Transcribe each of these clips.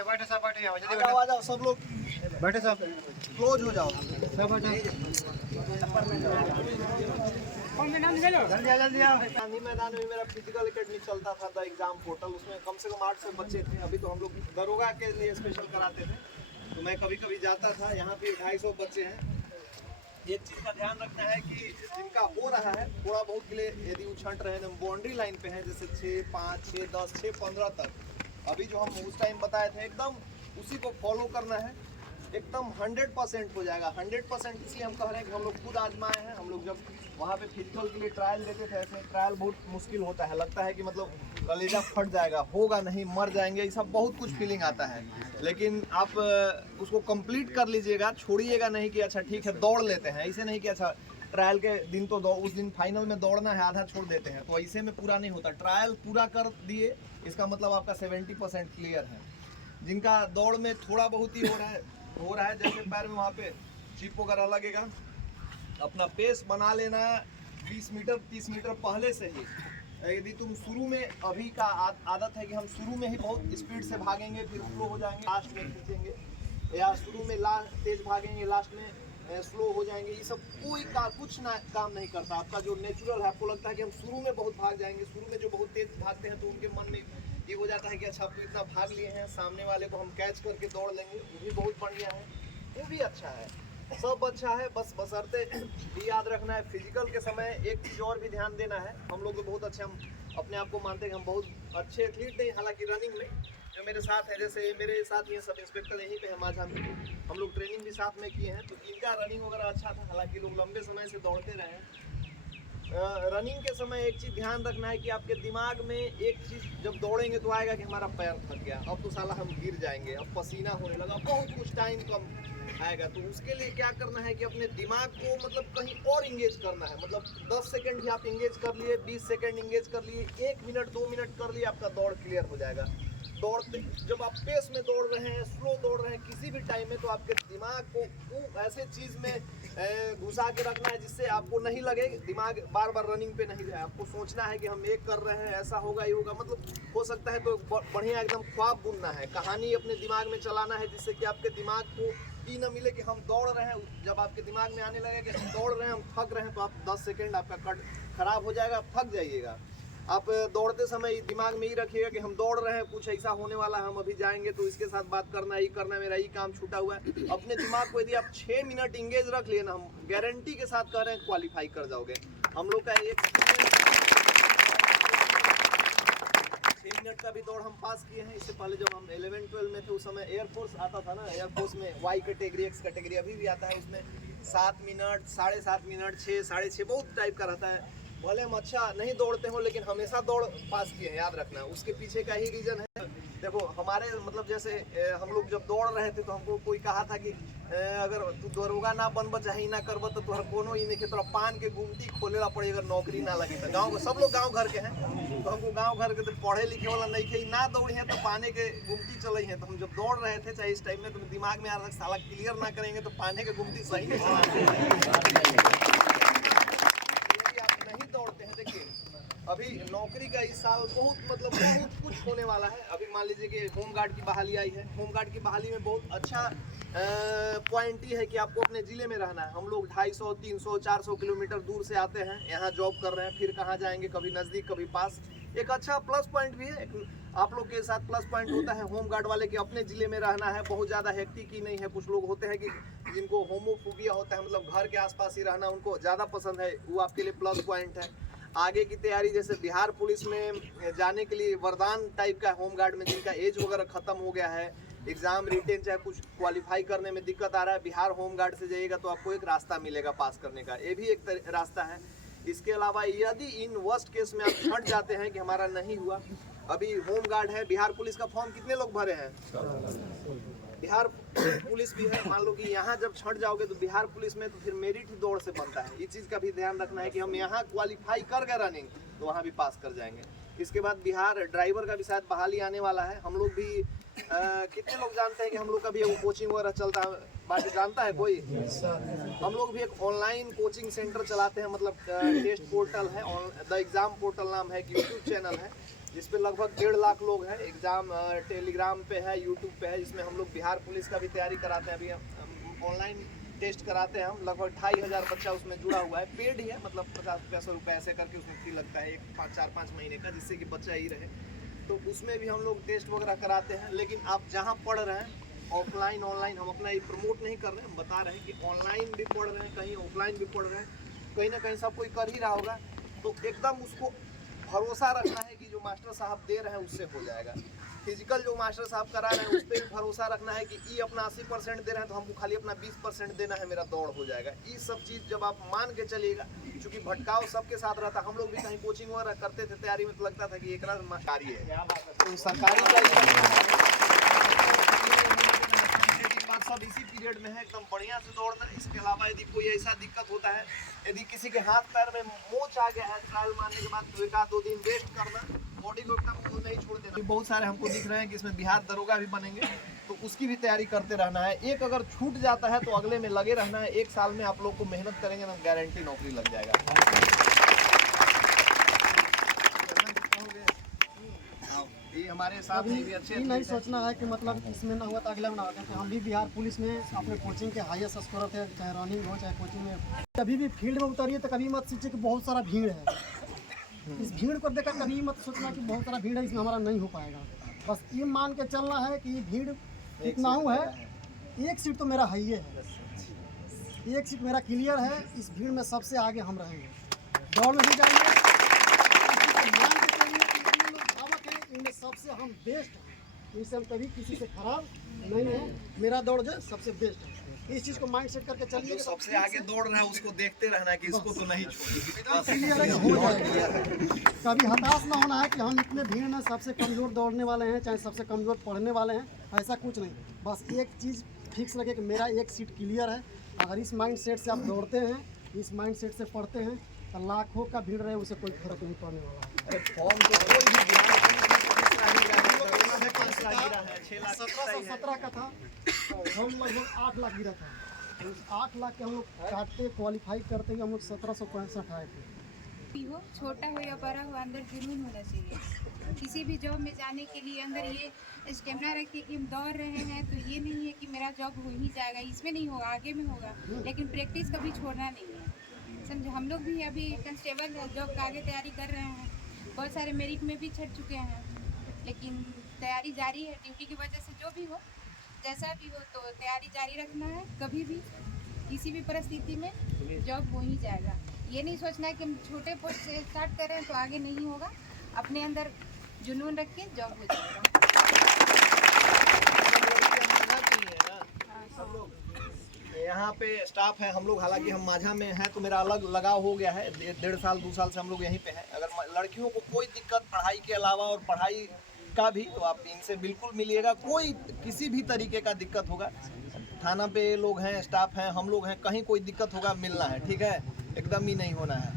बैठे साहब, बैठे आ जाओ सब लोग, बैठे साहब, क्लोज हो जाओ सब, जल्दी आओ। गांधी मैदान में मेरा फिजिकल एकेडमी चलता था, द एग्जाम पोर्टल, उसमें कम से कम 800 बच्चे थे। अभी तो हम लोग दरोगा के लिए स्पेशल कराते थे, तो मैं कभी कभी जाता था। यहाँ पे 250 बच्चे हैं। एक चीज़ का ध्यान रखना है कि जिनका हो रहा है थोड़ा बहुत के लिए, यदि वो छंट रहे हैं, बाउंड्री लाइन पे हैं, जैसे 6, 5, 6, 10, 6, 15 तक, अभी जो हम उस टाइम बताए थे एकदम उसी को फॉलो करना है, एकदम 100% हो जाएगा। 100% इसलिए हम कह रहे हैं कि हम लोग खुद आजमाए हैं। हम लोग जब वहाँ पे फिजिकल के लिए ट्रायल देते थे, ऐसे ट्रायल बहुत मुश्किल होता है, लगता है कि मतलब कलेजा फट जाएगा, होगा नहीं, मर जाएंगे, ये सब बहुत कुछ फीलिंग आता है। लेकिन आप उसको कंप्लीट कर लीजिएगा, छोड़िएगा नहीं कि अच्छा ठीक है दौड़ लेते हैं, ऐसे नहीं कि अच्छा ट्रायल के दिन तो उस दिन फाइनल में दौड़ना है, आधा छोड़ देते हैं, तो ऐसे में पूरा नहीं होता। ट्रायल पूरा कर दिए, इसका मतलब आपका 70% क्लियर है। जिनका दौड़ में थोड़ा बहुत ही हो रहा है, जैसे पैर में वहाँ पे चिप वगैरह लगेगा, अपना पेस बना लेना 20 मीटर 30 मीटर पहले से ही। यदि तुम शुरू में, अभी का आदत है कि हम शुरू में ही बहुत स्पीड से भागेंगे, फिर स्लो हो जाएंगे, लास्ट में खींचेंगे, या शुरू में तेज भागेंगे, लास्ट में स्लो हो जाएंगे, ये सब कुछ काम नहीं करता। आपका जो नेचुरल है, आपको लगता है कि हम शुरू में बहुत भाग जाएंगे, शुरू में जो बहुत तेज भागते हैं तो उनके मन में ये हो जाता है कि अच्छा आपको इतना भाग लिए हैं, सामने वाले को हम कैच करके दौड़ लेंगे, वो भी बहुत बढ़िया है, वो भी अच्छा है, सब अच्छा है। बस बशर्ते भी याद रखना है, फिजिकल के समय एक चीज़ और भी ध्यान देना है। हम लोग तो बहुत अच्छे, हम अपने आप को मानते हैं कि हम बहुत अच्छे एथलीट नहीं, हालांकि रनिंग में जो मेरे साथ है, जैसे मेरे साथ ये सब इंस्पेक्टर यहीं पे है माझा में, हम लोग ट्रेनिंग भी साथ में किए हैं, तो इनका रनिंग वगैरह अच्छा था, हालांकि लोग लंबे समय से दौड़ते रहे हैं। रनिंग के समय एक चीज़ ध्यान रखना है कि आपके दिमाग में एक चीज़ जब दौड़ेंगे तो आएगा कि हमारा पैर थक गया, अब तो साला हम गिर जाएंगे, अब पसीना होने लगा, बहुत कुछ टाइम कम आएगा। तो उसके लिए क्या करना है कि अपने दिमाग को मतलब कहीं और इंगेज करना है। मतलब 10 सेकंड भी आप इंगेज कर लिए, 20 सेकंड इंगेज कर लिए, 1 मिनट 2 मिनट कर लिए, आपका दौड़ क्लियर हो जाएगा। दौड़ते जब आप पेस में दौड़ रहे हैं, स्लो दौड़ रहे हैं, किसी भी टाइम में, तो आपके दिमाग को ऐसे चीज़ में घुसा के रखना है जिससे आपको नहीं लगे, दिमाग बार बार रनिंग पे नहीं जाए। आपको सोचना है कि हम ये कर रहे हैं, ऐसा होगा, ये होगा, मतलब हो सकता है तो बढ़िया एकदम ख्वाब बुनना है, कहानी अपने दिमाग में चलाना है, जिससे कि आपके दिमाग को ये न मिले कि हम दौड़ रहे हैं। जब आपके दिमाग में आने लगे कि हम दौड़ रहे हैं, हम थक रहे हैं, तो आप 10 सेकेंड आपका कट खराब हो जाएगा, आप थक जाइएगा। आप दौड़ते समय दिमाग में ही रखिएगा कि हम दौड़ रहे हैं, कुछ ऐसा होने वाला है, हम अभी जाएंगे तो इसके साथ बात करना है, ये करना है, मेरा ये काम छूटा हुआ है। अपने दिमाग को यदि आप 6 मिनट इंगेज रख लिए ना, हम गारंटी के साथ कह रहे हैं क्वालिफाई कर जाओगे। हम लोग का एक 6 मिनट का भी दौड़ हम पास किए हैं। इससे पहले जब हम 11-12 में थे, उस समय एयरफोर्स आता था ना, एयरफोर्स में वाई कैटेगरी, एक्स कैटेगरी अभी भी आता है, उसमें 7 मिनट, 7.5 मिनट, 6, 6.5 बहुत टाइप का रहता है। भले हम अच्छा नहीं दौड़ते हो, लेकिन हमेशा दौड़ पास किए हैं, याद रखना। उसके पीछे का ही रीज़न है। देखो हमारे मतलब जैसे हम लोग जब दौड़ रहे थे तो हमको कोई कहा था कि अगर तू दरोगा ना बनब चाहे ना करब तो तोहर कोनो ही नहीं के, तोरा पान के गुमटी खोलेला पड़ी अगर नौकरी ना लगी। तो गाँव सब लोग गाँव घर के हैं, तो हमको गाँव घर के तो पढ़े लिखे वाला नहीं थे, ना दौड़ी हैं तो पाने के गुमटी चले हैं। तो हम जब दौड़ रहे थे, चाहे इस टाइम में, तो दिमाग में आ रहा था साला क्लियर ना करेंगे तो पाने के गुमटी सही नहीं चला। दौड़ते हैं, देखिए अभी नौकरी का इस साल बहुत कुछ होने वाला है। अभी मान लीजिए कि होमगार्ड की बहाली आई है। होमगार्ड की बहाली में बहुत अच्छा पॉइंट ये है कि आपको अपने ज़िले में रहना है। हम लोग 250, 300, 400 किलोमीटर दूर से आते हैं, यहाँ जॉब कर रहे हैं, फिर कहाँ जाएंगे, कभी नज़दीक कभी पास। एक अच्छा प्लस पॉइंट भी है, आप लोग के साथ प्लस पॉइंट होता है होमगार्ड वाले के अपने ज़िले में रहना है, बहुत ज़्यादा हेक्टिक ही नहीं है। कुछ लोग होते हैं कि जिनको होमोफोबिया होता है, मतलब घर के आसपास ही रहना उनको ज़्यादा पसंद है, वो आपके लिए प्लस पॉइंट है। आगे की तैयारी, जैसे बिहार पुलिस में जाने के लिए वरदान टाइप का होमगार्ड में, जिनका एज वगैरह ख़त्म हो गया है, एग्ज़ाम रिटेन चाहे कुछ क्वालिफाई करने में दिक्कत आ रहा है, बिहार होमगार्ड से जाइएगा तो आपको एक रास्ता मिलेगा पास करने का, ये भी एक रास्ता है। इसके अलावा यदि इन वर्स्ट केस में आप छट जाते हैं कि हमारा नहीं हुआ, अभी होमगार्ड है, बिहार पुलिस का फॉर्म कितने लोग भरे हैं? बिहार पुलिस भी है। मान लो कि यहाँ जब छट जाओगे तो बिहार पुलिस में तो फिर मेरिट ही दौड़ से बनता है। इस चीज़ का भी ध्यान रखना है कि हम यहाँ क्वालिफाई कर गए रनिंग तो वहाँ भी पास कर जाएंगे। इसके बाद बिहार ड्राइवर का भी शायद बहाली आने वाला है। हम लोग भी कितने लोग जानते हैं कि हम लोग का भी वो कोचिंग वगैरह चलता है? बाकी जानता है कोई? हम लोग भी एक ऑनलाइन कोचिंग सेंटर चलाते हैं, मतलब टेस्ट पोर्टल है, द एग्ज़ाम पोर्टल नाम है, यूट्यूब चैनल है जिस पे लगभग 1.5 लाख लोग हैं। एग्ज़ाम टेलीग्राम पे है, यूट्यूब पे है, जिसमें हम लोग बिहार पुलिस का भी तैयारी कराते हैं। अभी ऑनलाइन टेस्ट कराते हैं हम, लगभग 2500 बच्चा उसमें जुड़ा हुआ है। पेड ही है, मतलब 50-50 रुपये ऐसे करके उसमें फी लगता है, 4-5 महीने का, जिससे कि बच्चा ही रहे। तो उसमें भी हम लोग टेस्ट वगैरह कराते हैं। लेकिन आप जहाँ पढ़ रहे हैं, ऑफलाइन ऑनलाइन, हम अपना ये प्रमोट नहीं कर रहे हैं, हम बता रहे हैं कि ऑनलाइन भी पढ़ रहे हैं, कहीं ऑफलाइन भी पढ़ रहे हैं, कहीं ना कहीं सब कोई कर ही रहा होगा। तो एकदम उसको भरोसा रखना है कि जो मास्टर साहब दे रहे हैं उससे हो जाएगा। फिजिकल जो मास्टर साहब करा रहे हैं उस पर भी भरोसा रखना है कि ये अपना 80% दे रहे हैं तो हमको खाली अपना 20% देना है, मेरा दौड़ हो जाएगा। ये सब चीज़ जब आप मान के चलिएगा, क्योंकि भटकाव सबके साथ रहता। हम लोग भी कहीं कोचिंग वगैरह करते थे तैयारी में, तो लगता था कि एक सरकारी है, तो सरकारी सब इसी पीरियड में है, एकदम बढ़िया से दौड़ना। इसके अलावा यदि कोई ऐसा दिक्कत होता है, यदि किसी के हाथ पैर में मोच आ गया है, ट्रायल मारने के बाद तो 1-2 दिन रेस्ट करना, बॉडी को एकदम नहीं छोड़ देना। बहुत सारे हमको दिख रहे हैं कि इसमें बिहार दरोगा भी बनेंगे, तो उसकी भी तैयारी करते रहना है। एक अगर छूट जाता है तो अगले में लगे रहना है। 1 साल में आप लोग को मेहनत करेंगे ना, गारंटी नौकरी लग जाएगा। ये हमारे साथ भी अच्छे नहीं सोचना है कि मतलब इसमें ना हुआ तो अगले में ना होगा। हम भी बिहार पुलिस में अपने कोचिंग के हाईएस्ट स्कोर थे, चाहे रनिंग हो चाहे कोचिंग में। कभी भी फील्ड में उतरिए तो कभी मत सोचिए कि बहुत सारा भीड़ है। इस भीड़ को देखकर कभी मत सोचना कि बहुत सारा भीड़ है, इसमें हमारा नहीं हो पाएगा। बस ये मान के चलना है कि भीड़ कितना हूँ है, 1 सीट तो मेरा हाई है, 1 सीट मेरा क्लियर है। इस भीड़ में सबसे आगे हम रहेंगे, दौड़ में भी जाएंगे। इनमें सबसे हम बेस्ट हैं, इनसे हम कभी किसी से खराब नहीं है। मेरा दौड़ जो सबसे बेस्ट है, इस चीज़ को माइंड सेट करके चलिए। जो सबसे आगे दौड़ रहा है उसको देखते रहना कि इसको तो नहीं क्लियर है कि हो जाएगा। कभी हताश ना होना है कि हम इतने भीड़ में सबसे कमज़ोर दौड़ने वाले हैं, चाहे सबसे कमज़ोर पढ़ने वाले हैं, ऐसा कुछ नहीं। बस एक चीज़ फिक्स रखे कि मेरा 1 सीट क्लियर है। अगर इस माइंड सेट से आप दौड़ते हैं, इस माइंड सेट से पढ़ते हैं, तो लाखों का भीड़ रहे उसे कोई फर्क नहीं पड़ने वाला है। 17 का था, हम लगभग 8 लाख गिरा था। उस 8 लाख के हम लोग काटते क्वालिफाई करते हुए हम लोग 1765 आए थे। हो छोटा हो या बड़ा हो, अंदर जुनून होना चाहिए। किसी भी जॉब में जाने के लिए अंदर ये स्टेमिना रखिए कि हम दौड़ रहे हैं तो ये नहीं है कि मेरा जॉब हो ही जाएगा, इसमें नहीं होगा, आगे में होगा, लेकिन प्रैक्टिस कभी छोड़ना नहीं है। समझो, हम लोग भी अभी कांस्टेबल जॉब का आगे तैयारी कर रहे हैं, बहुत सारे मेरिट में भी छट चुके हैं, लेकिन तैयारी जारी है। ड्यूटी की वजह से जो भी हो, जैसा भी हो, तो तैयारी जारी रखना है। कभी भी किसी भी परिस्थिति में जॉब हो ही जाएगा। ये नहीं सोचना है कि हम छोटे पोस्ट से स्टार्ट कर रहे हैं तो आगे नहीं होगा। अपने अंदर जुनून रख के जॉब हो जाएगा। सब लोग यहाँ पे स्टाफ है, हम लोग हालांकि हम माझा में हैं तो मेरा अलग लगाव हो गया है। 1.5 साल 2 साल से हम लोग यहीं पे हैं। अगर लड़कियों को कोई दिक्कत पढ़ाई के अलावा और पढ़ाई का भी, तो आप इनसे बिल्कुल मिलिएगा। कोई किसी भी तरीके का दिक्कत होगा, थाना पे लोग हैं, स्टाफ हैं, हम लोग हैं, कहीं कोई दिक्कत होगा मिलना है, ठीक है? एकदम ही नहीं होना है।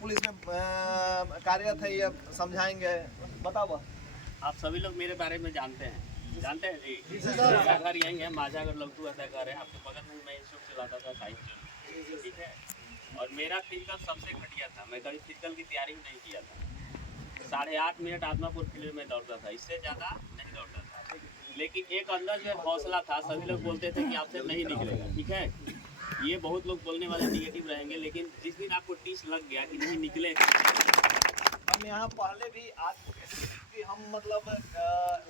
पुलिस में कार्यरत है, ये समझाएंगे। बताओ, आप सभी लोग मेरे बारे में जानते हैं जी। मेरा घर यहीं है, माझा अगर लौटू आता घर है आपके बगल में। मैं इंस्टीट्यूट चलाता था साइंस, ठीक है। और मेरा फिजिकल सबसे घटिया था, मैं कभी फिजिकल की तैयारी ही नहीं किया था। 8.5 मिनट आत्मापुर फील्ड में दौड़ता था, इससे ज़्यादा नहीं दौड़ता था। लेकिन एक अंदर जो हौसला था, सभी लोग बोलते थे कि आपसे नहीं निकलेगा, ठीक है। ये बहुत लोग बोलने वाले निगेटिव रहेंगे, लेकिन जिस दिन आपको टीच लग गया कि नहीं निकलेगा। हम यहाँ पहले भी आज कि हम मतलब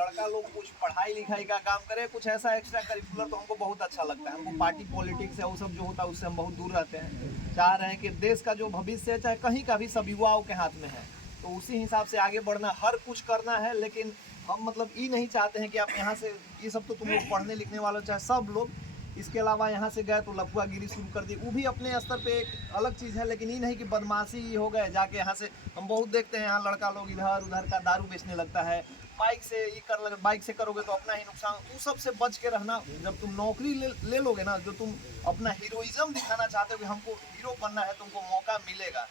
लड़का लोग कुछ पढ़ाई लिखाई का काम करें, कुछ ऐसा एक्स्ट्रा करिकुलर, तो हमको बहुत अच्छा लगता है। हमको पार्टी पॉलिटिक्स है वो सब जो होता है उससे हम बहुत दूर रहते हैं। चाह रहे हैं कि देश का जो भविष्य है, चाहे कहीं का भी, सब युवाओं के हाथ में है, तो उसी हिसाब से आगे बढ़ना, हर कुछ करना है। लेकिन हम मतलब ये नहीं चाहते हैं कि आप यहाँ से, ये सब तो तुम लोग पढ़ने लिखने वालों चाहे सब लोग, इसके अलावा यहाँ से गए तो लफुआगिरी शुरू कर दी, वो भी अपने स्तर पे एक अलग चीज़ है। लेकिन ये नहीं कि बदमाशी हो गए जाके यहाँ से। हम बहुत देखते हैं यहाँ लड़का लोग इधर उधर का दारू बेचने लगता है, बाइक से ये कर लगे, बाइक से करोगे तो अपना ही नुकसान। वो सब से बच के रहना। जब तुम नौकरी ले लोगे ना, जो तुम अपना हीरोइज्म दिखाना चाहते हो कि हमको हीरो बनना है, तुमको मौका मिलेगा।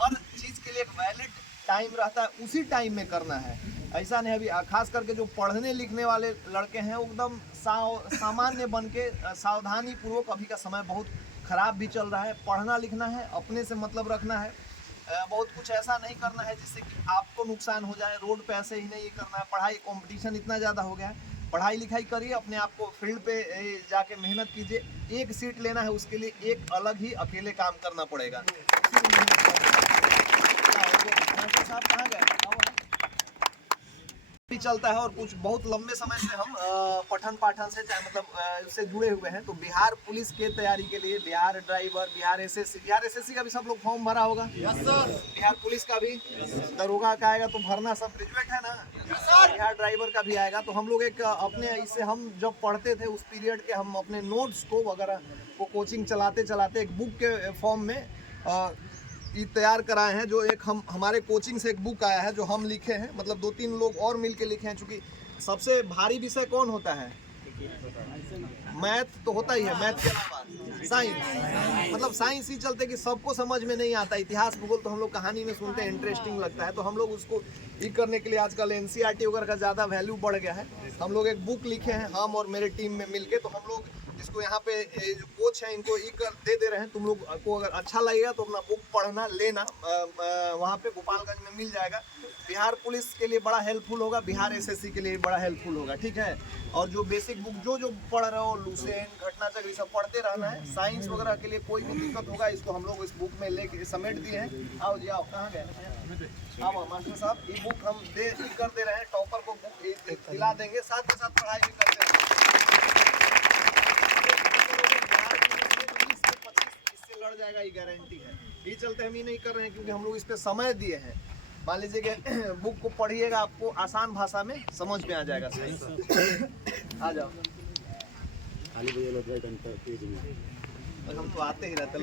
हर चीज़ के लिए एक वैलिड टाइम रहता है उसी टाइम में करना है। ऐसा नहीं अभी खास करके जो पढ़ने लिखने वाले लड़के हैं वो एकदम सामान्य बन के सावधानी पूर्वक, अभी का समय बहुत ख़राब भी चल रहा है, पढ़ना लिखना है, अपने से मतलब रखना है, बहुत कुछ ऐसा नहीं करना है जिससे कि आपको नुकसान हो जाए। रोड पे ऐसे ही नहीं करना है। पढ़ाई कंपटीशन इतना ज़्यादा हो गया है, पढ़ाई लिखाई करिए, अपने आप को फील्ड पे जाके मेहनत कीजिए। एक सीट लेना है उसके लिए एक अलग ही अकेले काम करना पड़ेगा। साहब कहाँ गए भी चलता है और कुछ बहुत लंबे समय से हम पठन पाठन से मतलब उससे जुड़े हुए हैं। तो बिहार पुलिस के तैयारी के लिए बिहार ड्राइवर, बिहार एसएससी का भी सब लोग फॉर्म भरा होगा। Yes sir. बिहार पुलिस का भी, दरोगा का आएगा तो भरना, सब ग्रेजुएट है ना। Yes sir. बिहार ड्राइवर का भी आएगा। तो हम लोग एक अपने इससे हम जब पढ़ते थे उस पीरियड के हम अपने नोट्स को वगैरह को कोचिंग चलाते चलाते एक बुक के फॉर्म में ये तैयार कराए हैं। जो एक हमारे कोचिंग से एक बुक आया है जो हम लिखे हैं, मतलब 2-3 लोग और मिल के लिखे हैं। चूँकि सबसे भारी विषय कौन होता है? मैथ तो होता ही है, मैथ के अलावा साइंस, मतलब साइंस ही चलते कि सबको समझ में नहीं आता। इतिहास भूगोल तो हम लोग कहानी में सुनते हैं, इंटरेस्टिंग लगता है, तो हम लोग उसको ये करने के लिए आजकल एनसीईआरटी वगैरह का ज़्यादा वैल्यू बढ़ गया है। हम लोग एक बुक लिखे हैं, हम और मेरे टीम में मिलके। तो हम लोग इसको यहाँ पे जो कोच हैं इनको ई कर दे रहे हैं। तुम लोग को अगर अच्छा लगेगा तो अपना बुक पढ़ना लेना, वहाँ पे गोपालगंज में मिल जाएगा। बिहार पुलिस के लिए बड़ा हेल्पफुल होगा, बिहार एसएससी के लिए बड़ा हेल्पफुल होगा, ठीक है। और जो बेसिक बुक जो पढ़ रहे हो, लुसेंट, घटनाचक्र, सब पढ़ते रहना है। साइंस वगैरह के लिए कोई भी दिक्कत होगा इसको हम लोग इस बुक में लेके समेट दिए हैं। आओ जी आओ, कहाँ गए? आओ मास्टर साहब, ये बुक हम कर दे रहे हैं। टॉपर को बुक दिला देंगे, साथ के साथ पढ़ाई भी करते हैं। लड़ जाएगा, ये गारंटी है। ये चलते हम ये नहीं कर रहे हैं क्योंकि हम लोग इस पे समय दिए हैं। मान लीजिए कि बुक को पढ़िएगा, आपको आसान भाषा में समझ में आ जाएगा। सही आ जाओ, हम तो आते ही रहते।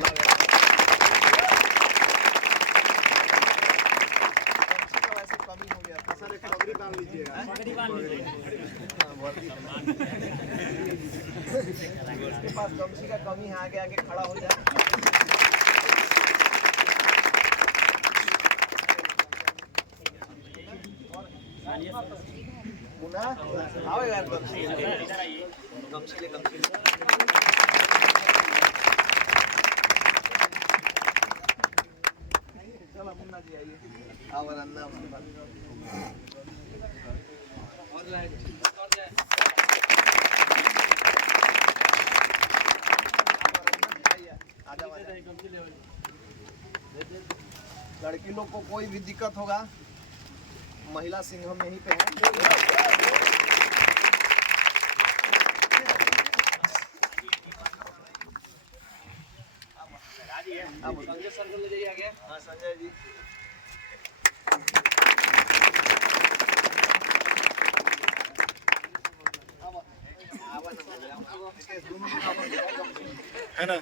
वैसे कमी हो गया था सर, एक पगड़ी बांध लीजिएगा। उसके पास गमछी का कमी है, आगे आगे खड़ा हो जाए। आओ यार, गमछी ले। चलो मुन्ना जी आइए। आओ रन्ना उसके बाद लड़की लोग को कोई भी दिक्कत होगा, महिला सिंघम यहीं पे है। आप संजय सर को ले जाइए आगे। हाँ संजय जी, है ना।